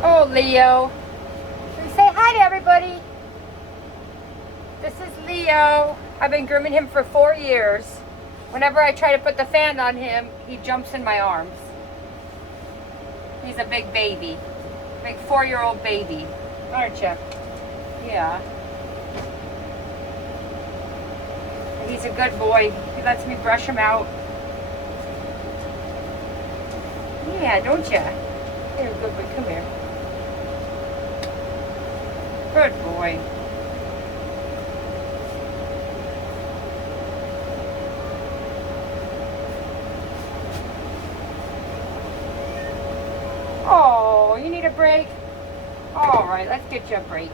Oh, Leo. Say hi to everybody. This is Leo. I've been grooming him for 4 years. Whenever I try to put the fan on him, he jumps in my arms. He's a big baby. Big 4-year-old baby. Aren't you? Yeah. He's a good boy. He lets me brush him out. Yeah, don't you? You're a good boy. Come here. Good boy. Oh, you need a break? All right, let's get you a break.